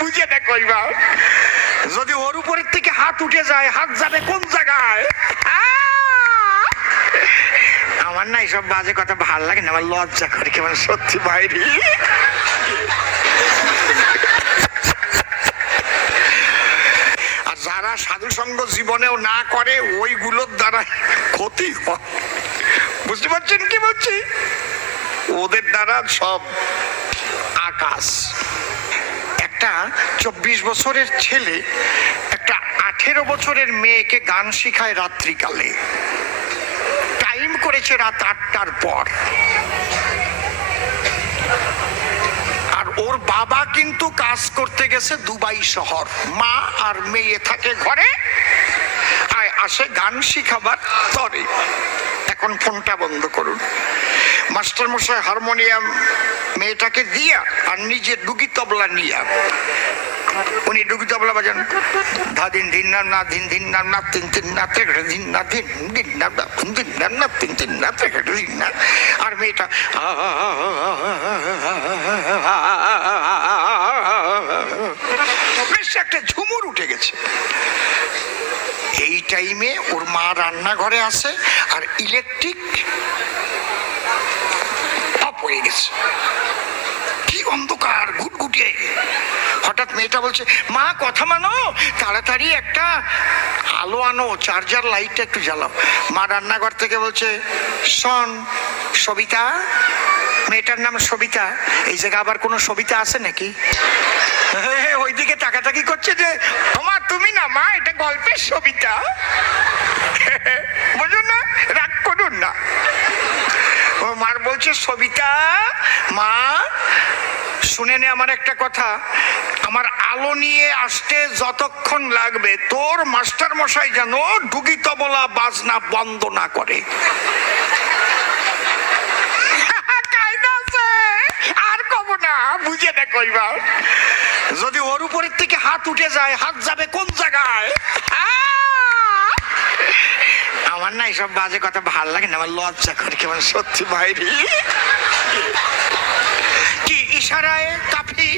বুঝে না কইবা। যদি ওর উপরের থেকে হাত উঠে যায়, হাত যাবে কোন জায়গায়? আমার না এইসব বাজে কথা ভাল লাগে না, আমার লজ্জা করে কেমন সত্যি বাইরে। আর যারা সাধু সঙ্গ জীবনেও না করে ওইগুলোর দ্বারা ক্ষতি হয়। বুঝতে পারছেন কি বলছি? ওদের দ্বারা সব আকাশ। একটা 24 বছরের ছেলে একটা 18 বছরের মেয়েকে গান শিখায় রাত্রিকালে। টাইম করেছে রাত 8টার পর। আর ওর বাবা কিন্তু কাজ করতে গেছে দুবাই শহর। মা আর মেয়ে থাকে ঘরে, আর আসে গান শিখাবার তরে। এখন ফোনটা বন্ধ করুন। মাস্টার মশাই হারমোনিয়াম মেয়েটাকে দিয়া আর নিজে ডুগি তবলা নিয়া, উনি ডুগি তবলা বাজান, ধা দিন দিন না দিন দিন না তিন তিন না দিন না দিন দিন না দিন না তিন তিন না দিন না। আর মেয়েটা বেশ একটা ঝুমুর উঠে গেছে। এই টাইমে ওর মা রান্নাঘরে আসে আর ইলেকট্রিক অফ হয়ে গেছে। কি অন্ধকার ঘুটঘুটে। হঠাৎ মেয়েটা বলছে, মা কথা মানো, তাড়াতাড়ি একটা আলো আনো, চার্জার লাইটটা একটু জ্বালাও। মা রান্নাঘর থেকে বলছে, শোন সবিতা, মেয়েটার নাম সবিতা, এই জায়গায় আবার কোনো সবিতা আছে নাকি? ওইদিকে তাকাতাকি করছে যে, মা তুমি না মা, এটা গল্পের সবিতা। বুঝুন না, রাগ করুন না। ও মার বলছে, সবিতা মা শুনে নে আমার একটা কথা, আমার আলো নিয়ে আসতে যতক্ষণ লাগবে তোর মাস্টার মশাই যেন ডুগি তবলা বাজনা বন্ধ না করে। আর কব না, বুঝে না কইবা। যদি ওর উপরের থেকে হাত উঠে যায়, হাত যাবে কোন জায়গায়? আমার না এইসব বাজে কথা ভাল লাগে না, আমার লজ্জা করে কেমন সত্যি বাইরে। কি ইশারায় কাফি